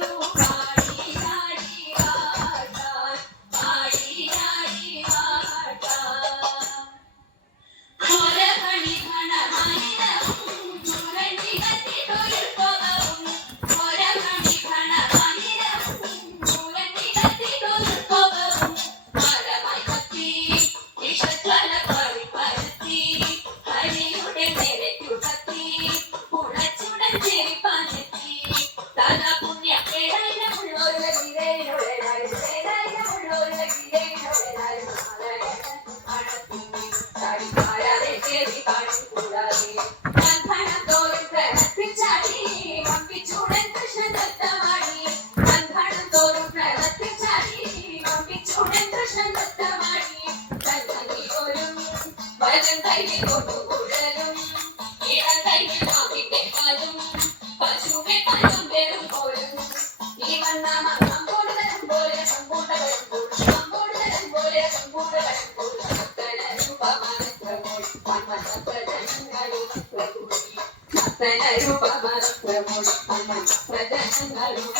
you. ప్రజలు పవన ప్రభుత్వం ప్రజలు